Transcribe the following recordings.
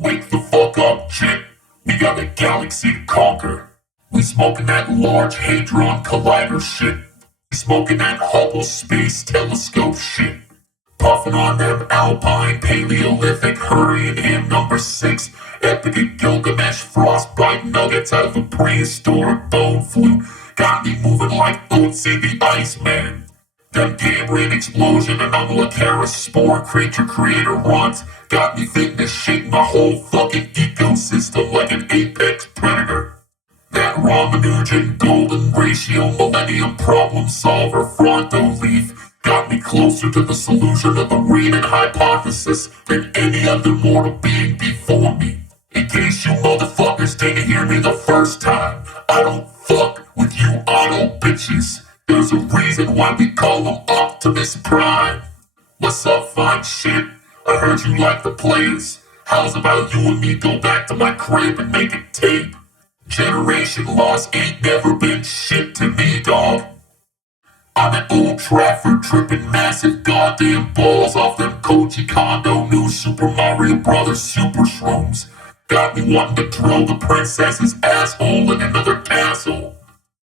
Wake the fuck up, chick. We got a galaxy to conquer. We smoking that large hadron collider shit. We smoking that Hubble Space Telescope shit. Puffing on them Alpine Paleolithic Hurricane M #6 Epic Gilgamesh Frostbite nuggets out of a prehistoric bone flute. Got me moving like oats in the Iceman. Them Cambrian explosion anomalous spore creature creator runs got me fitness shit my whole fucking ecosystem like an apex predator. That Ramanujan golden ratio millennium problem solver fronto leaf got me closer to the solution of the Riemann hypothesis than any other mortal being before me. In case you motherfuckers didn't hear me the first time, I don't fuck with you auto bitches. There's a reason why we call them Optimus Prime. What's up, fine shit? I heard you like the players. How's about you and me go back to my crib and make a tape? Generation loss ain't never been shit to me, dog. I'm at Old Trafford tripping massive goddamn balls off them Koji Kondo new Super Mario Brothers super shrooms. Got me wanting to drill the princess's asshole in another castle.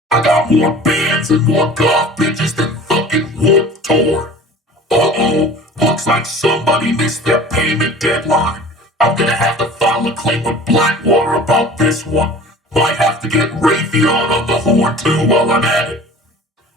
I got more bands and more goth bitches than fucking Warped Tour. Uh-oh, looks like somebody missed their payment deadline. I'm gonna have to file a claim with Blackwater about this one. Might have to get Raytheon on the horn too while I'm at it.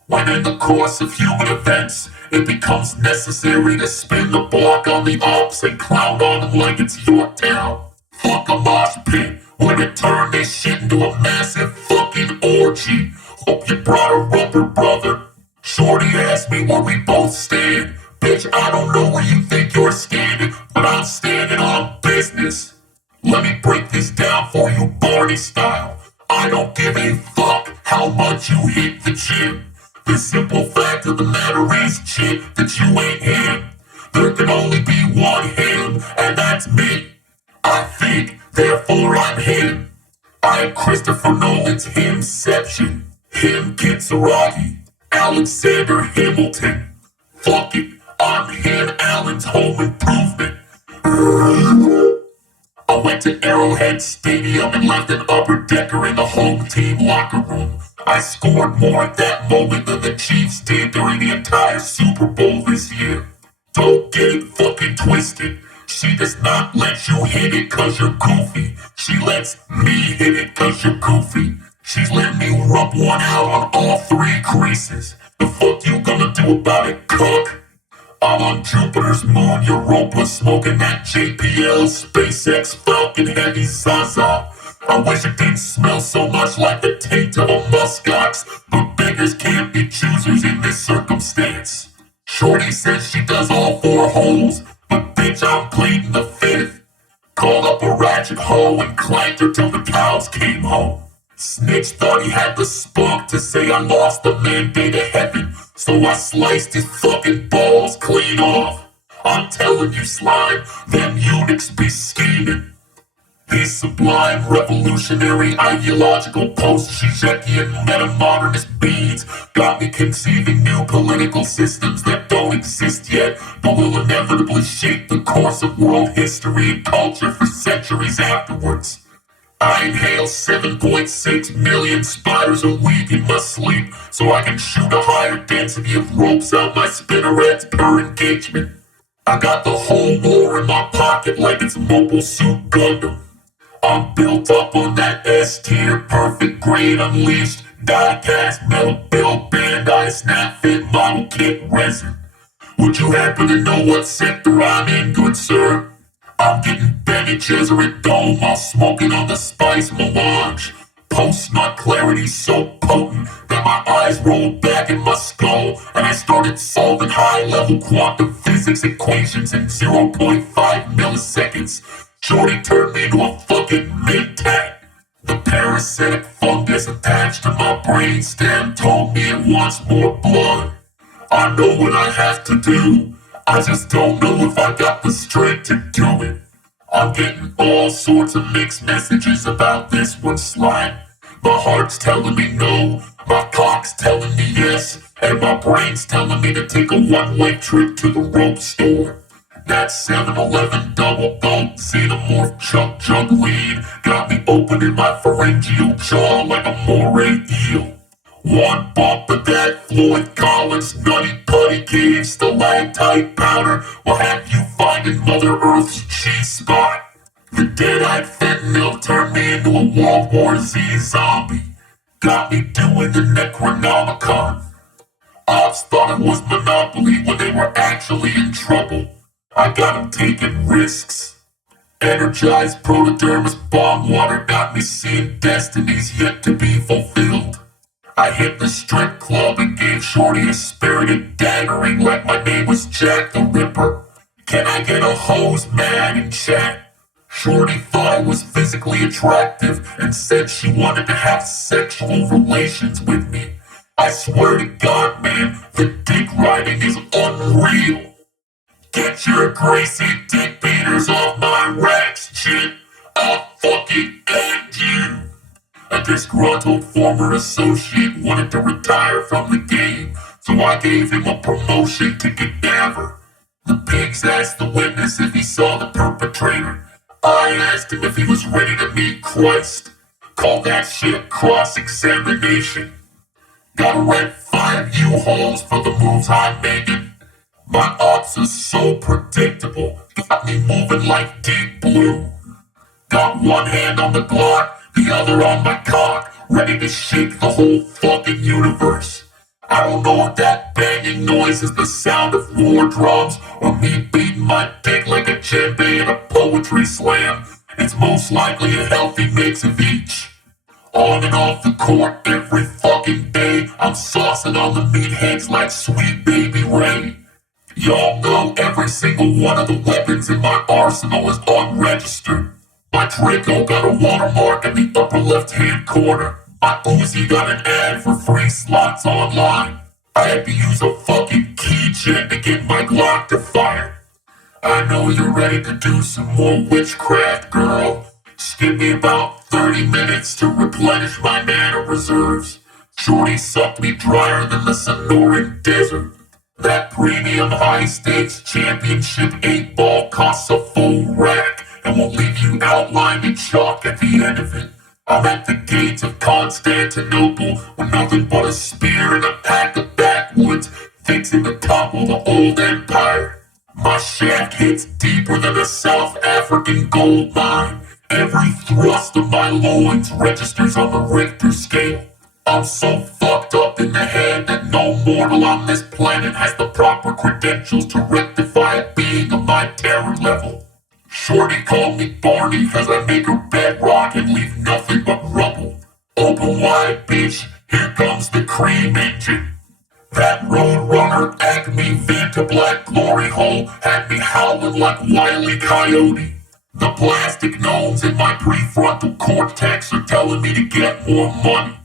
When in the course of human events, it becomes necessary to spin the block on the ops and clown on them like it's Yorktown. Fuck a mosh pit, we're gonna turn this shit into a massive fucking orgy. Hope you brought a rubber, brother. Shorty asked me where we both stand. Bitch, I don't know where you think you're standing, but I'm standing on business. Let me break this down for you Barney style. I don't give a fuck how much you hit the gym. The simple fact of the matter is, chick, that you ain't him. There can only be one him, and that's me. I think, therefore I'm him. I'm Christopher Nolan's Himception. Him Kitsuragi. Alexander Hamilton. Fuck it, I'm him Allen's Home Improvement. I went to Arrowhead Stadium and left an upper decker in the home team locker room. I scored more at that moment than the Chiefs did during the entire Super Bowl this year. Don't get it fucking twisted. She does not let you hit it cause you're goofy. She lets me hit it cause you're goofy. She's letting me rub one out on all three creases. The fuck you gonna do about it, cook? I'm on Jupiter's moon, Europa, smoking that JPL SpaceX Falcon Heavy Zaza. I wish it didn't smell so much like the taint of a muskox, but beggars can't be choosers in this circumstance. Shorty says she does all four holes, but bitch, I'm pleading the fifth. Called up a ratchet hoe and clanked her till the cows came home. Snitch thought he had the spunk to say I lost the mandate of heaven, so I sliced his fucking balls clean off. I'm telling you, slime, them eunuchs be scheming. These sublime, revolutionary, ideological post-Zizekian meta-modernist beings got me conceiving new political systems that don't exist yet, but will inevitably shape the course of world history and culture for centuries afterwards. I inhale 7.6 million spiders a week in my sleep so I can shoot a higher density of ropes out my spinnerets per engagement. I got the whole war in my pocket like it's Mobile Suit Gundam. I'm built up on that S-tier, perfect grade unleashed, die-cast metal build Bandai snap fit model kit resin. Would you happen to know what sector I'm in, good sir? I'm getting Bene Gesserit dome while smoking on the spice melange. Post-nut clarity so potent that my eyes rolled back in my skull and I started solving high-level quantum physics equations in 0.5 milliseconds. Shorty turned me into a fucking mid-tat. The parasitic fungus attached to my brainstem told me it wants more blood. I know what I have to do. I just don't know if I got the strength to do it. I'm getting all sorts of mixed messages about this one, slime. My heart's telling me no, my cock's telling me yes, and my brain's telling me to take a one-way trip to the rope store. That 7-Eleven double bump xenomorph chug jug lead got me opening my pharyngeal jaw like a moray eel. One bump of that Floyd Collins nutty putty cave stalactite powder will have you finding Mother Earth's G-spot. The dead-eyed fentanyl turned me into a World War Z zombie. Got me doing the Necronomicon. Ops thought it was Monopoly when they were actually in trouble. I got them taking risks. Energized protodermis bomb water got me seeing destinies yet to be fulfilled. I hit the strip club and gave Shorty a spirited daggering like my name was Jack the Ripper. Can I get a hose mad in chat? Shorty thought I was physically attractive and said she wanted to have sexual relations with me. I swear to God, man, the dick riding is unreal. Get your greasy dick beaters off my racks, chick. I'll fucking end you. A disgruntled former associate wanted to retire from the game, so I gave him a promotion to cadaver. The pigs asked the witness if he saw the perpetrator. I asked him if he was ready to meet Christ. Call that shit cross-examination. Gotta rent 5 U-Hauls for the moves I'm making. My ops are so predictable, got me moving like Deep Blue. Got one hand on the Glock, the other on my cock, ready to shake the whole fucking universe. I don't know if that banging noise is the sound of war drums or me beating my dick like a djembe in a poetry slam. It's most likely a healthy mix of each. On and off the court every fucking day, I'm saucing on the meatheads like Sweet Baby Ray. Y'all know every single one of the weapons in my arsenal is unregistered. My Draco got a watermark in the upper left-hand corner. My Uzi got an ad for free slots online. I had to use a fucking keygen to get my Glock to fire. I know you're ready to do some more witchcraft, girl. Just give me about 30 minutes to replenish my mana reserves. Shorty sucked me drier than the Sonoran Desert. That premium high-stakes championship 8-ball costs a full rack and will leave you outlined in chalk at the end of it. I'm at the gates of Constantinople with nothing but a spear and a pack of backwoods, fixing to topple the old empire. My shaft hits deeper than a South African gold mine. Every thrust of my loins registers on the Richter scale. I'm so fucked up in the head that no mortal on this planet has the proper credentials to rectify a being of my terror level. Shorty called me Barney cause I make her bedrock and leave nothing but rubble. Open wide, bitch, here comes the cream engine. That Roadrunner Acme Vanta Black glory hole had me howling like Wile E. Coyote. The plastic gnomes in my prefrontal cortex are telling me to get more money.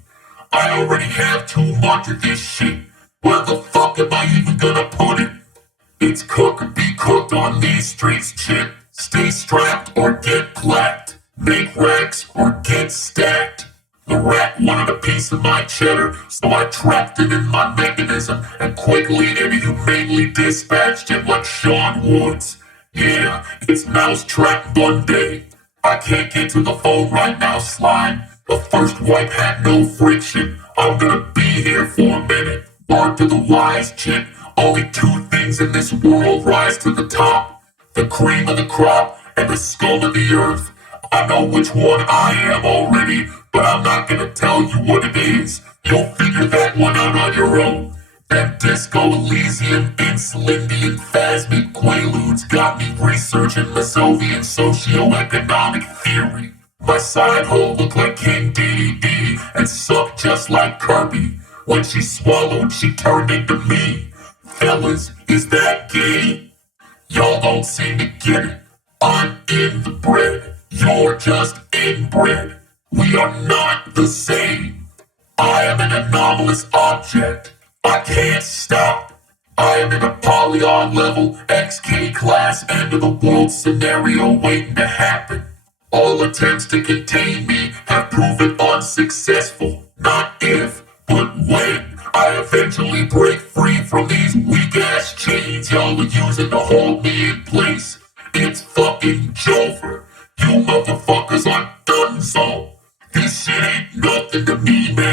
I already have too much of this shit. Where the fuck am I even gonna put it? It's cook or be cooked on these streets, chick. Stay strapped or get clapped. Make racks or get stacked. The rat wanted a piece of my cheddar, so I trapped it in my mechanism and quickly and humanely dispatched it like Sean Woods. Yeah, it's Mousetrap Monday. I can't get to the phone right now, slime. The first wipe had no friction. I'm gonna be here for a minute. Word to the wise chick. Only 2 things in this world rise to the top. The cream of the crop and the scum of the earth. I know which one I am already, but I'm not gonna tell you what it is. You'll figure that one out on your own. Them Disco Elysium, Insulindian, Phasmic Quaaludes got me researching the Soviet socioeconomic theory. My side hole looked like King DDD and sucked just like Kirby. When she swallowed, she turned into me. Fellas, is that gay? Y'all don't seem to get it. I'm in the bread. You're just inbred. We are not the same. I am an anomalous object. I can't stop. I am in a Polygon level XK class end of the world scenario waiting to happen. All attempts to contain me have proven unsuccessful. Not if, but when. I eventually break free from these weak ass chains y'all are using to hold me in place. It's fucking Jover. You motherfuckers are done so. This shit ain't nothing to me, man.